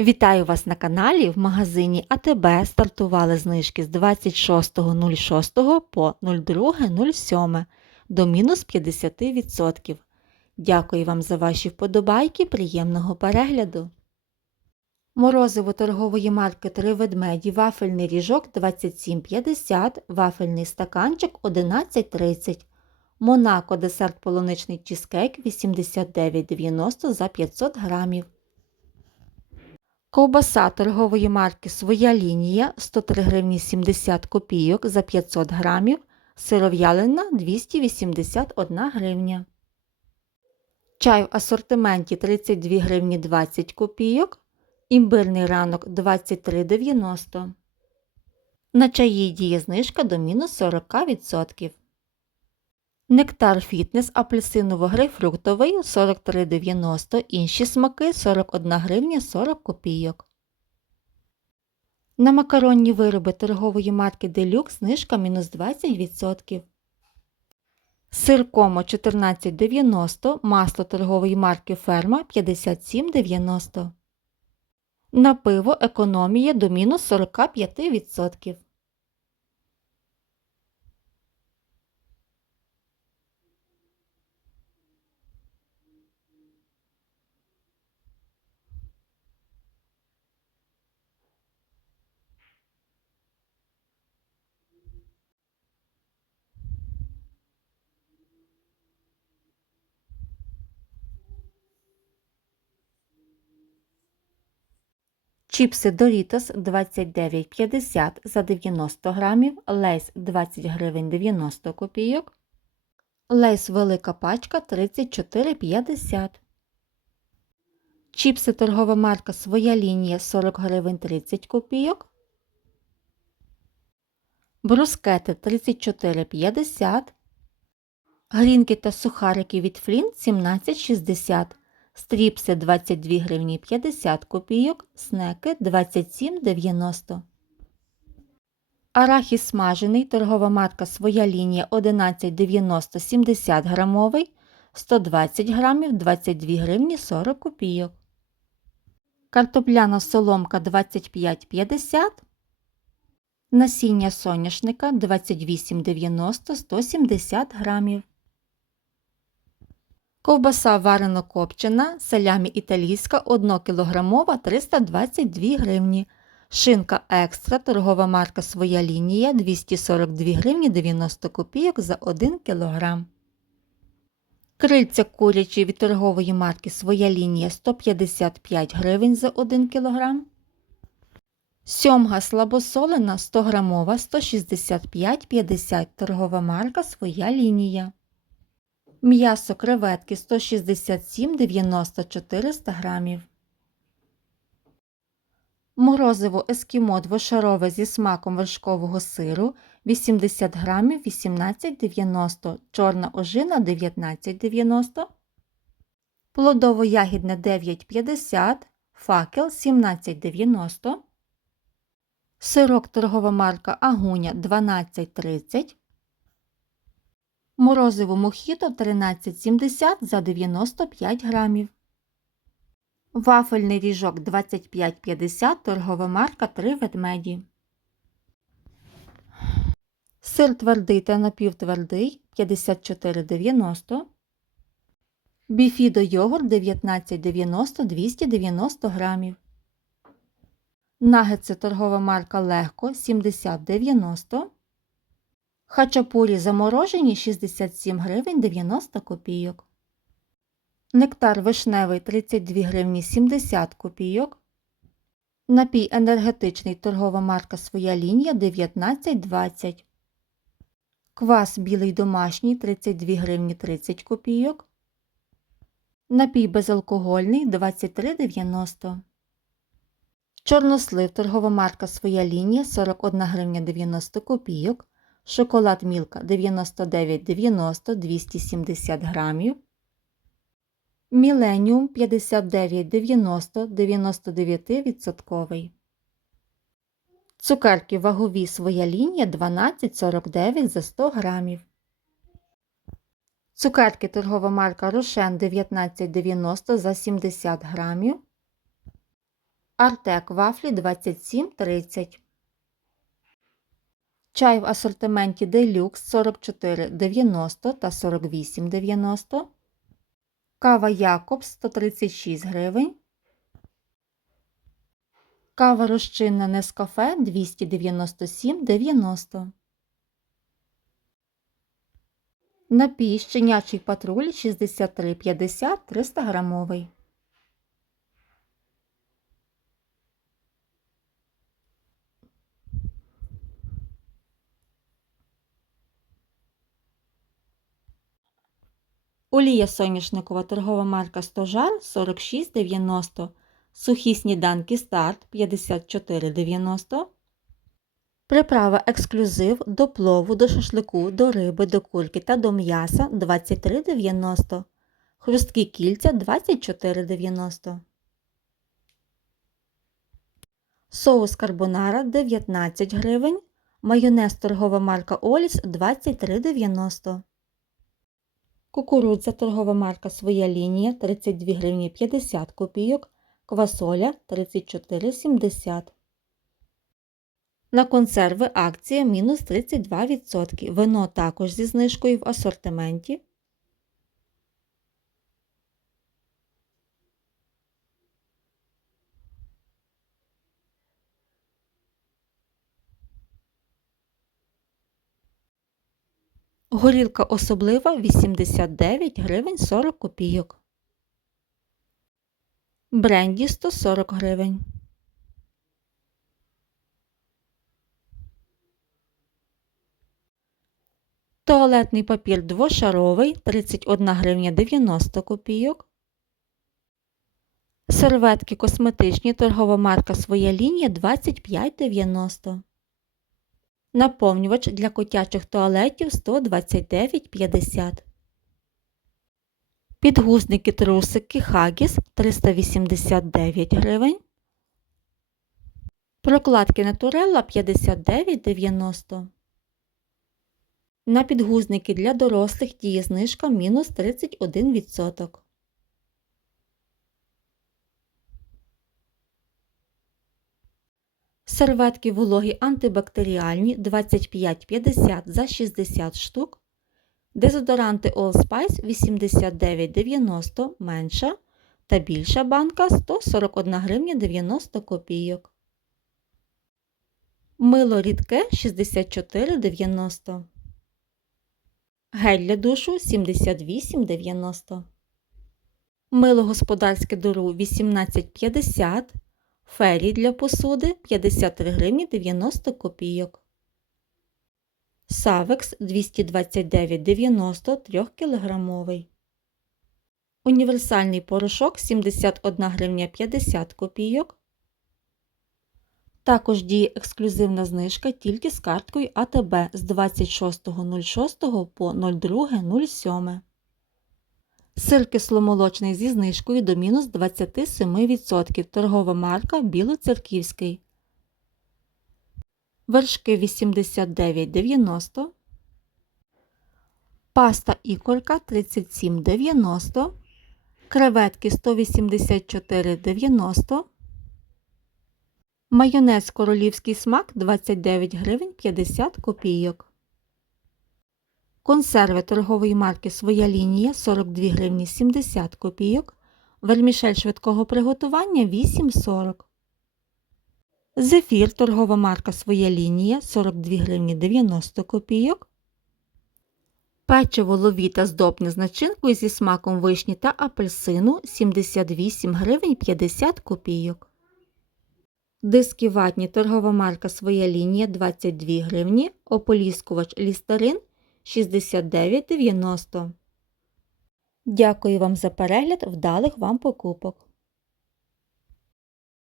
Вітаю вас на каналі. В магазині АТБ стартували знижки з 26.06 по 02.07 до мінус 50%. Дякую вам за ваші вподобайки, приємного перегляду. Морозиво торгової марки Три ведмеді, вафельний ріжок 27,50, вафельний стаканчик 11,30. Монако десерт полуничний чизкейк 89,90 за 500 грамів. Ковбаса торгової марки Своя лінія 103 гривні 70 копійок за 500 грамів, сиров'ялина 281 гривня. Чай в асортименті 32 гривні 20 копійок, імбирний ранок 23,90. На чаї діє знижка до мінус 40%. Нектар фітнес апельсиново-грейпфруктовий 43,90, інші смаки 41 гривня 40 копійок. На макаронні вироби торгової марки Deluxe знижка мінус 20%. Сир комо 14,90, масло торгової марки Ферма 57,90. На пиво економія до мінус 45%. Чіпси Doritos 29,50 за 90 грамів, Лейс 20 гривень 90 копійок, Лейс велика пачка 34,50. Чіпси торгова марка Своя лінія 40 гривень 30 копійок. Брускети 34,50. Грінки та сухарики від Флін 17,60. Стріпси 22 гривні 50 копійок, снеки 27,90. Арахіс смажений, торгова марка Своя лінія 11,90 70 грамовий, 120 грамів 22 гривні 40 копійок. Картопляна соломка 25,50. Насіння соняшника 28,90 170 грамів. Ковбаса варено копчена, салямі італійська 1 кг 322 гривні. Шинка екстра, торгова марка Своя лінія 242 гривні 90 копійок за 1 кг. Крильця курячі від торгової марки Своя лінія 155 гривень за 1 кг. Сьомга слабосолена 100 грамова 165,50 торгова марка Своя лінія. М'ясо креветки 167,90 400 грамів. Морозиво ескімо двошарове зі смаком вершкового сиру 80 грамів 18,90, чорна ожина 19,90, плодово-ягідне 9,50, факел 17,90, сирок торгова марка Агуня 12,30, Морозиво мохіто 13,70 за 95 грамів. Вафельний ріжок 25,50 торгова марка 3 ведмеді. Сир твердий та напівтвердий 54,90. Біфідо йогурт 19,90 290 грамів. Нагетси торгова марка Легко 70,90 Хачапурі заморожені 67 гривень 90 копійок. Нектар вишневий 32 гривні 70 копійок. Напій енергетичний торгова марка Своя лінія 19,20. Квас білий домашній 32 гривні 30 копійок. Напій безалкогольний 23,90. Чорнослив торгова марка Своя лінія 41 гривня 90 копійок. Шоколад Мілка 99,90 270 грамів. Міленіум 59,90 99%. Цукерки вагові своя лінія 12,49 за 100 грамів. Цукерки торгова марка Рошен 19,90 за 70 грамів. Артек вафлі 27,30. Чай в асортименті Делюкс 44,90 та 48,90. Кава Якобс 136 гривень. Кава розчинна Нескафе 297,90. Напій щенячий патруль 63,50 300 грамовий. Олія соняшникова торгова марка Стожар 46,90. Сухі сніданки старт 54,90. Приправа ексклюзив до плову, до шашлику, до риби, до курки та до м'яса 23,90. Хрусткі кільця 24,90. Соус карбонара 19 гривень. Майонез торгова марка Оліс 23,90. Кукурудза торгова марка Своя лінія 32 гривні 50 копійок. Квасоля 34,70. На консерви акція мінус 32%. Вино також зі знижкою в асортименті. Горілка особлива 89 гривень 40 копійок. Бренді 140 гривень. Туалетний папір двошаровий 31 гривня 90 копійок. Серветки косметичні торгова марка Своя лінія 25,90. Наповнювач для котячих туалетів 129,50. Підгузники трусики Хагіс 389 гривень. Прокладки Натурелла 59,90. На підгузники для дорослих діє знижка мінус 31%. Серветки вологі антибактеріальні 25,50 за 60 штук. Дезодоранти Allspice 89,90 менша та більша банка 141 гривня 90 копійок. Мило рідке 64,90. Гель для душу 78,90. Мило господарське дуру 18,50. Фері для посуди 53 гривні 90 копійок. Савекс 229,90 3 кілограмовий. Універсальний порошок 71 гривня 50 копійок. Також діє ексклюзивна знижка тільки з карткою АТБ з 26.06 по 02.07. Сир кисломолочний зі знижкою до мінус 27%. Торгова марка Білоцерківський. Вершки 89,90. Паста ікорка 37,90. Креветки 184,90. Майонез королівський смак 29 гривень 50 копійок. Консерви торгової марки Своя лінія 42 гривні 70 копійок. Вермішель швидкого приготування 8,40. Зефір торгова марка Своя лінія 42 гривні 90 копійок. Печиво ловіта здобне з начинкою зі смаком вишні та апельсину 78 гривень 50 копійок. Диски ватні торгова марка Своя лінія 22 гривні. Ополіскувач лістарин 69,90. Дякую вам за перегляд вдалих вам покупок.